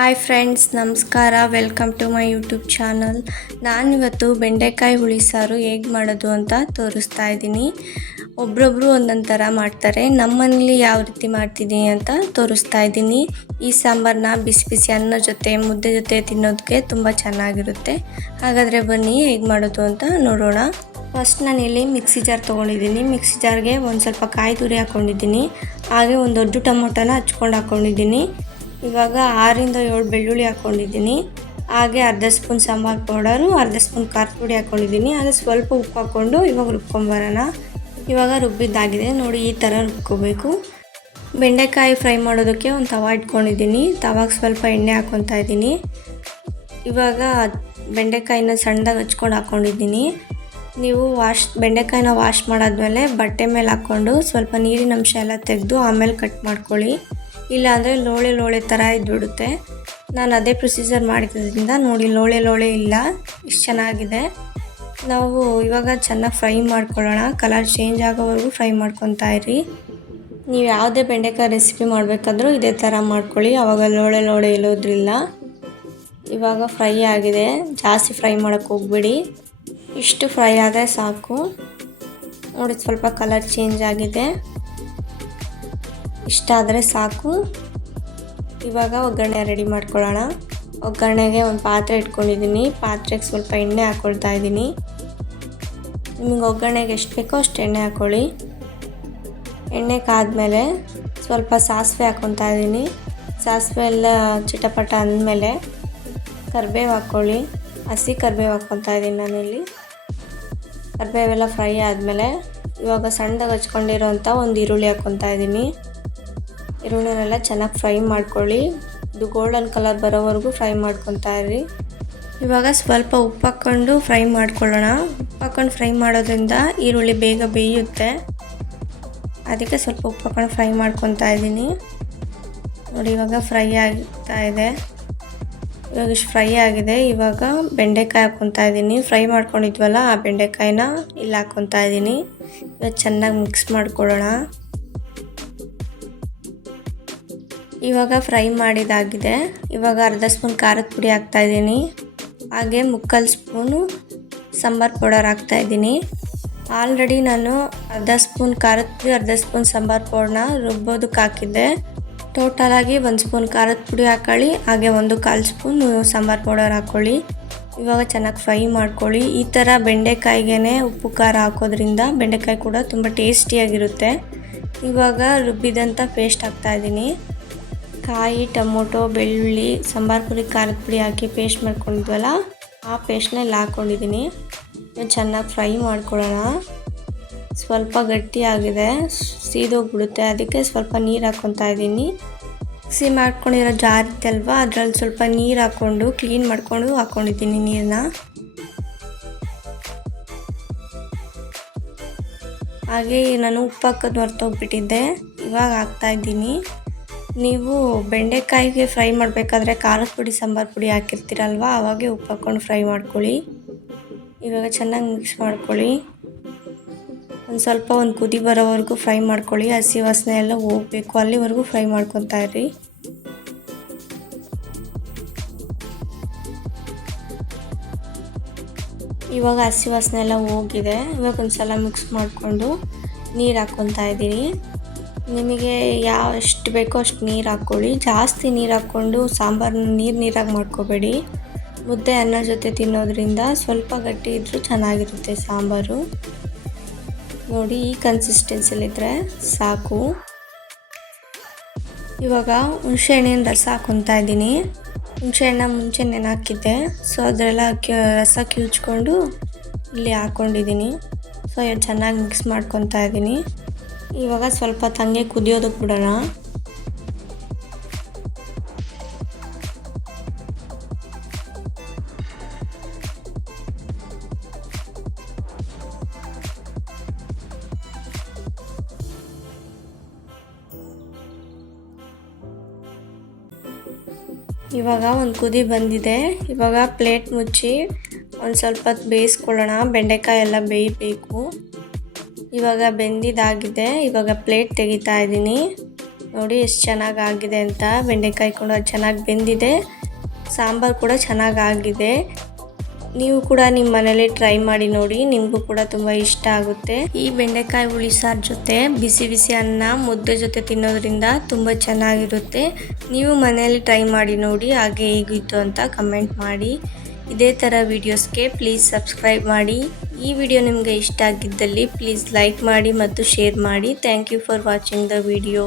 Hi friends ನಮಸ್ಕಾರ. Welcome to my YouTube channel ನಾನಿವತ್ತು ಬೆಂಡೆಕಾಯಿ ಹುಳಿ ಸಾರು ಹೇಗೆ ಮಾಡೋದು ಅಂತ ತೋರಿಸ್ತಾ ಇದ್ದೀನಿ. ಒಬ್ರೊಬ್ರು ಒಂದೊಂದು ಥರ ಮಾಡ್ತಾರೆ. ನಮ್ಮನೇಲಿ ಯಾವ ರೀತಿ ಮಾಡ್ತಿದ್ದೀನಿ ಅಂತ ತೋರಿಸ್ತಾ ಇದ್ದೀನಿ. ಈ ಸಾಂಬಾರನ್ನ ಬಿಸಿ ಬಿಸಿ ಅನ್ನ ಜೊತೆ, ಮುದ್ದೆ ಜೊತೆ ತಿನ್ನೋದಕ್ಕೆ ತುಂಬ ಚೆನ್ನಾಗಿರುತ್ತೆ. ಹಾಗಾದರೆ ಬನ್ನಿ ಹೇಗೆ ಮಾಡೋದು ಅಂತ ನೋಡೋಣ. ಫಸ್ಟ್ ನಾನು ಇಲ್ಲಿ ಮಿಕ್ಸಿ ಜಾರ್ ತೊಗೊಂಡಿದ್ದೀನಿ. ಮಿಕ್ಸಿ ಜಾರ್ಗೆ ಒಂದು ಸ್ವಲ್ಪ ಕಾಯಿ ತುರಿ ಹಾಕ್ಕೊಂಡಿದ್ದೀನಿ ಹಾಗೆ ಒಂದು ದೊಡ್ಡ ಟೊಮೊಟೊನ ಹಚ್ಕೊಂಡು ಹಾಕ್ಕೊಂಡಿದ್ದೀನಿ ಇವಾಗ ಆರಿಂದ ಏಳು ಬೆಳ್ಳುಳ್ಳಿ ಹಾಕ್ಕೊಂಡಿದ್ದೀನಿ. ಹಾಗೆ ಅರ್ಧ ಸ್ಪೂನ್ ಸಾಂಬಾರು ಪೌಡರು, ಅರ್ಧ ಸ್ಪೂನ್ ಖಾರದ ಪುಡಿ ಹಾಕ್ಕೊಂಡಿದ್ದೀನಿ. ಹಾಗೆ ಸ್ವಲ್ಪ ಉಪ್ಪು ಹಾಕ್ಕೊಂಡು ಇವಾಗ ರುಬ್ಕೊಂಬರೋಣ. ಇವಾಗ ರುಬ್ಬಿದ್ದಾಗಿದೆ. ನೋಡಿ ಈ ಥರ ರುಬ್ಕೋಬೇಕು. ಬೆಂಡೆಕಾಯಿ ಫ್ರೈ ಮಾಡೋದಕ್ಕೆ ಒಂದು ತವ ಇಟ್ಕೊಂಡಿದ್ದೀನಿ. ತವಾಗ ಸ್ವಲ್ಪ ಎಣ್ಣೆ ಹಾಕ್ಕೊತಾ ಇದ್ದೀನಿ. ಇವಾಗ ಬೆಂಡೆಕಾಯಿನ ಸಣ್ಣದಾಗಿ ಹಚ್ಕೊಂಡು ಹಾಕ್ಕೊಂಡಿದ್ದೀನಿ. ನೀವು ವಾಶ್, ಬೆಂಡೆಕಾಯಿನ ವಾಶ್ ಮಾಡಾದ್ಮೇಲೆ ಬಟ್ಟೆ ಮೇಲೆ ಹಾಕ್ಕೊಂಡು ಸ್ವಲ್ಪ ನೀರಿನ ಅಂಶ ಎಲ್ಲ ತೆಗೆದು ಆಮೇಲೆ ಕಟ್ ಮಾಡ್ಕೊಳ್ಳಿ. ಇಲ್ಲಾಂದರೆ ಲೋಳೆ ಲೋಳೆ ಥರ ಇದ್ಬಿಡುತ್ತೆ. ನಾನು ಅದೇ ಪ್ರೊಸೀಜರ್ ಮಾಡಿದ್ರಿಂದ ನೋಡಿ ಲೋಳೆ ಲೋಳೆ ಇಲ್ಲ, ಇಷ್ಟು ಚೆನ್ನಾಗಿದೆ. ನಾವು ಇವಾಗ ಚೆನ್ನಾಗಿ ಫ್ರೈ ಮಾಡ್ಕೊಳ್ಳೋಣ. ಕಲರ್ ಚೇಂಜ್ ಆಗೋವರೆಗೂ ಫ್ರೈ ಮಾಡ್ಕೊತಾ ಇರಿ. ನೀವು ಯಾವುದೇ ಬೆಂಡೆಕಾಯಿ ರೆಸಿಪಿ ಮಾಡಬೇಕಾದ್ರೂ ಇದೇ ಥರ ಮಾಡ್ಕೊಳ್ಳಿ. ಆವಾಗ ಲೋಳೆ ಲೋಳೆ ಇಲ್ಲೋದ್ರಿಲ್ಲ ಇವಾಗ ಫ್ರೈ ಆಗಿದೆ. ಜಾಸ್ತಿ ಫ್ರೈ ಮಾಡೋಕ್ಕೆ ಹೋಗ್ಬೇಡಿ. ಇಷ್ಟು ಫ್ರೈ ಆದರೆ ಸಾಕು. ನೋಡಿ, ಸ್ವಲ್ಪ ಕಲರ್ ಚೇಂಜ್ ಆಗಿದೆ. ಇಷ್ಟ ಆದರೆ ಸಾಕು. ಇವಾಗ ಒಗ್ಗರಣೆ ರೆಡಿ ಮಾಡ್ಕೊಳ್ಳೋಣ. ಒಗ್ಗರಣೆಗೆ ಒಂದು ಪಾತ್ರೆ ಇಟ್ಕೊಂಡಿದ್ದೀನಿ ಪಾತ್ರೆಗೆ ಸ್ವಲ್ಪ ಎಣ್ಣೆ ಹಾಕ್ಕೊಳ್ತಾ ಇದ್ದೀನಿ ನಿಮಗೆ ಒಗ್ಗರಣೆಗೆ ಎಷ್ಟು ಬೇಕೋ ಅಷ್ಟು ಎಣ್ಣೆ ಹಾಕ್ಕೊಳ್ಳಿ ಎಣ್ಣೆ ಕಾದ್ಮೇಲೆ ಸ್ವಲ್ಪ ಸಾಸಿವೆ ಹಾಕ್ಕೊತಾ ಇದ್ದೀನಿ ಸಾಸಿವೆ ಎಲ್ಲ ಚಿಟಪಟ ಅಂದಮೇಲೆ ಕರಿಬೇವು ಹಾಕ್ಕೊಳ್ಳಿ ಹಸಿ ಕರಿಬೇವು ಹಾಕ್ಕೊತಾ ಇದ್ದೀನಿ ನಾನಿಲ್ಲಿ. ಕರಿಬೇವೆಲ್ಲ ಫ್ರೈ ಆದಮೇಲೆ ಇವಾಗ ಸಣ್ಣದಾಗಿ ಹಚ್ಕೊಂಡಿರೋಂಥ ಒಂದು ಈರುಳ್ಳಿ ಹಾಕ್ಕೊತಾ ಇದ್ದೀನಿ ಈರುಳ್ಳಿನೆಲ್ಲ ಚೆನ್ನಾಗಿ ಫ್ರೈ ಮಾಡ್ಕೊಳ್ಳಿ. ಇದು ಗೋಲ್ಡನ್ ಕಲರ್ ಬರೋವರೆಗೂ ಫ್ರೈ ಮಾಡ್ಕೊತಾ ಇರಿ. ಇವಾಗ ಸ್ವಲ್ಪ ಉಪ್ಪು ಹಾಕ್ಕೊಂಡು ಫ್ರೈ ಮಾಡ್ಕೊಳ್ಳೋಣ. ಉಪ್ಪು ಹಾಕ್ಕೊಂಡು ಫ್ರೈ ಮಾಡೋದ್ರಿಂದ ಈರುಳ್ಳಿ ಬೇಗ ಬೇಯುತ್ತೆ. ಅದಕ್ಕೆ ಸ್ವಲ್ಪ ಉಪ್ಪು ಹಾಕ್ಕೊಂಡು ಫ್ರೈ ಮಾಡ್ಕೊತಾ ಇದ್ದೀನಿ. ನೋಡಿ, ಇವಾಗ ಫ್ರೈ ಆಗ್ತಾ ಇದೆ. ಇವಾಗ ಇಷ್ಟು ಫ್ರೈ ಆಗಿದೆ. ಇವಾಗ ಬೆಂಡೆಕಾಯಿ ಹಾಕ್ಕೊತಾ ಇದ್ದೀನಿ. ಫ್ರೈ ಮಾಡ್ಕೊಂಡಿದ್ವಲ್ಲ, ಆ ಬೆಂಡೆಕಾಯಿನ ಇಲ್ಲಿ ಹಾಕ್ಕೊತಾ ಇದ್ದೀನಿ. ಇವಾಗ ಚೆನ್ನಾಗಿ ಮಿಕ್ಸ್ ಮಾಡ್ಕೊಳ್ಳೋಣ. ಇವಾಗ ಫ್ರೈ ಮಾಡಿದಾಗಿದೆ. ಇವಾಗ ಅರ್ಧ ಸ್ಪೂನ್ ಖಾರದ ಪುಡಿ ಹಾಕ್ತಾ ಇದ್ದೀನಿ. ಹಾಗೆ ಮುಕ್ಕಾಲು ಸ್ಪೂನು ಸಾಂಬಾರು ಪೌಡರ್ ಹಾಕ್ತಾ ಇದ್ದೀನಿ. ಆಲ್ರೆಡಿ ನಾನು ಅರ್ಧ ಸ್ಪೂನ್ ಖಾರದ ಪುಡಿ, ಅರ್ಧ ಸ್ಪೂನ್ ಸಾಂಬಾರು ಪೌಡರ್ನ ರುಬ್ಬೋದಕ್ಕೆ ಹಾಕಿದ್ದೆ. ಟೋಟಲಾಗಿ ಒಂದು ಸ್ಪೂನ್ ಖಾರದ ಪುಡಿ ಹಾಕೊಳ್ಳಿ, ಹಾಗೆ ಒಂದು ಕಾಲು ಸ್ಪೂನ್ ಸಾಂಬಾರು ಪೌಡರ್ ಹಾಕ್ಕೊಳ್ಳಿ ಇವಾಗ ಚೆನ್ನಾಗಿ ಫ್ರೈ ಮಾಡ್ಕೊಳ್ಳಿ. ಈ ಥರ ಬೆಂಡೆಕಾಯಿಗೆ ಉಪ್ಪು ಖಾರ ಹಾಕೋದ್ರಿಂದ ಬೆಂಡೆಕಾಯಿ ಕೂಡ ತುಂಬ ಟೇಸ್ಟಿಯಾಗಿರುತ್ತೆ. ಇವಾಗ ರುಬ್ಬಿದಂಥ ಪೇಸ್ಟ್ ಹಾಕ್ತಾಯಿದ್ದೀನಿ ಕಾಯಿ, ಟೊಮೊಟೊ, ಬೆಳ್ಳುಳ್ಳಿ, ಸಾಂಬಾರು ಪುಡಿ, ಖಾರದ ಪುಡಿ ಹಾಕಿ ಪೇಸ್ಟ್ ಮಾಡ್ಕೊಂಡಿದ್ವಲ್ಲ, ಆ ಪೇಸ್ಟ್ನ ಇಲ್ಲಿ ಹಾಕ್ಕೊಂಡಿದ್ದೀನಿ ಚೆನ್ನಾಗಿ ಫ್ರೈ ಮಾಡ್ಕೊಳ್ಳೋಣ. ಸ್ವಲ್ಪ ಗಟ್ಟಿಯಾಗಿದೆ ಸೀದೋಗ್ಬಿಡುತ್ತೆ. ಅದಕ್ಕೆ ಸ್ವಲ್ಪ ನೀರು ಹಾಕ್ಕೊತಾ ಇದ್ದೀನಿ. ಮಿಕ್ಸಿ ಮಾಡ್ಕೊಂಡಿರೋ ಜಾರ್ ಇತ್ತಲ್ವ, ಅದರಲ್ಲಿ ಸ್ವಲ್ಪ ನೀರು ಹಾಕ್ಕೊಂಡು ಕ್ಲೀನ್ ಮಾಡಿಕೊಂಡು ಹಾಕ್ಕೊಂಡಿದ್ದೀನಿ ನೀರನ್ನ ಹಾಗೆ ನಾನು ಉಪ್ಪು ಹಾಕೋದು ಮರ್ತೋಗ್ಬಿಟ್ಟಿದ್ದೆ. ಇವಾಗ ಹಾಕ್ತಾಯಿದ್ದೀನಿ ನೀವು ಬೆಂಡೆಕಾಯಿಗೆ ಫ್ರೈ ಮಾಡಬೇಕಾದ್ರೆ ಖಾರದ ಪುಡಿ, ಸಾಂಬಾರು ಪುಡಿ ಹಾಕಿರ್ತೀರಲ್ವ? ಅವಾಗೆ ಉಪ್ಪು ಹಾಕ್ಕೊಂಡು ಫ್ರೈ ಮಾಡ್ಕೊಳ್ಳಿ. ಇವಾಗ ಚೆನ್ನಾಗಿ ಮಿಕ್ಸ್ ಮಾಡ್ಕೊಳ್ಳಿ. ಒಂದು ಸ್ವಲ್ಪ ಒಂದು ಕುದಿ ಬರೋವರೆಗೂ ಫ್ರೈ ಮಾಡ್ಕೊಳ್ಳಿ. ಹಸಿ ವಾಸನೆ ಎಲ್ಲ ಹೋಗಬೇಕು. ಅಲ್ಲಿವರೆಗೂ ಫ್ರೈ ಮಾಡ್ಕೊತಾ ಇರಿ ಇವಾಗ ಹಸಿ ವಾಸನೆ ಎಲ್ಲ ಹೋಗಿದೆ. ಇವಾಗ ಒಂದು ಸಲ ಮಿಕ್ಸ್ ಮಾಡಿಕೊಂಡು ನೀರು ಹಾಕ್ಕೊತಾ ಇದ್ದೀನಿ. ನಿಮಗೆ ಯಾವ, ಎಷ್ಟು ಬೇಕೋ ಅಷ್ಟು ನೀರು ಹಾಕ್ಕೊಳ್ಳಿ. ಜಾಸ್ತಿ ನೀರು ಹಾಕ್ಕೊಂಡು ಸಾಂಬಾರನ್ನ ನೀರು ನೀರಾಗಿ ಮಾಡ್ಕೋಬೇಡಿ. ಮುದ್ದೆ ಅನ್ನ ಜೊತೆ ತಿನ್ನೋದ್ರಿಂದ ಸ್ವಲ್ಪ ಗಟ್ಟಿ ಇದ್ದರೂ ಚೆನ್ನಾಗಿರುತ್ತೆ ಸಾಂಬಾರು. ನೋಡಿ, ಈ ಕನ್ಸಿಸ್ಟೆನ್ಸಿಲಿದ್ದರೆ ಸಾಕು. ಇವಾಗ ಹುಣಸೆಹಣ್ಣಿನ ರಸ ಹಾಕ್ಕೊತಾ ಇದ್ದೀನಿ. ಹುಣಸೆಹಣ್ಣ ಮುಂಚೆ ಹಾಕಿದ್ದೆ. ಸೊ ಅದರೆಲ್ಲ ರಸ ಕಿಲ್ಚ್ಕೊಂಡು ಇಲ್ಲಿ ಹಾಕ್ಕೊಂಡಿದ್ದೀನಿ ಸೊ ಚೆನ್ನಾಗಿ ಮಿಕ್ಸ್ ಮಾಡ್ಕೊತಾ ಇದ್ದೀನಿ. ಇವಾಗ ಸ್ವಲ್ಪ ತಂಗೆ ಕುದಿಯೋದಕ್ಕೆ ಬಿಡೋಣ ಇವಾಗ ಒಂದು ಕುದಿ ಬಂದಿದೆ. ಇವಾಗ ಪ್ಲೇಟ್ ಮುಚ್ಚಿ ಒಂದು ಸ್ವಲ್ಪ ಬೇಯಿಸ್ಕೊಳ್ಳೋಣ. ಬೆಂಡೆಕಾಯಿ ಎಲ್ಲ ಬೇಯಬೇಕು. ಇವಾಗ ಬೆಂದಿದ್ದಾಗಿದೆ ಇವಾಗ ಪ್ಲೇಟ್ ತೆಗಿತಾ ಇದ್ದೀನಿ. ನೋಡಿ ಎಷ್ಟು ಚೆನ್ನಾಗಿ ಆಗಿದೆ ಅಂತ. ಬೆಂಡೆಕಾಯಿ ಕೂಡ ಚೆನ್ನಾಗಿ ಬೆಂದಿದೆ. ಸಾಂಬಾರು ಕೂಡ ಚೆನ್ನಾಗಿ ಆಗಿದೆ ನೀವು ಕೂಡ ನಿಮ್ಮ ಮನೇಲಿ ಟ್ರೈ ಮಾಡಿ ನೋಡಿ. ನಿಮಗೂ ಕೂಡ ತುಂಬ ಇಷ್ಟ ಆಗುತ್ತೆ. ಈ ಬೆಂಡೆಕಾಯಿ ಹುಳಿ ಸಾರು ಜೊತೆ ಬಿಸಿ ಬಿಸಿ ಅನ್ನ, ಮುದ್ದೆ ಜೊತೆ ತಿನ್ನೋದ್ರಿಂದ ತುಂಬ ಚೆನ್ನಾಗಿರುತ್ತೆ. ನೀವು ಮನೆಯಲ್ಲಿ ಟ್ರೈ ಮಾಡಿ ನೋಡಿ ಹಾಗೆ ಹೇಗಿತ್ತು ಅಂತ ಕಮೆಂಟ್ ಮಾಡಿ. ಇದೇ ಥರ ವೀಡಿಯೋಸ್ಗೆ ಪ್ಲೀಸ್ ಸಬ್ಸ್ಕ್ರೈಬ್ ಮಾಡಿ. ಈ ವಿಡಿಯೋ ನಿಮಗೆ ಇಷ್ಟ ಆಗಿದ್ದಲ್ಲಿ ಪ್ಲೀಸ್ ಲೈಕ್ ಮಾಡಿ ಮತ್ತು ಶೇರ್ ಮಾಡಿ. Thank you for watching the video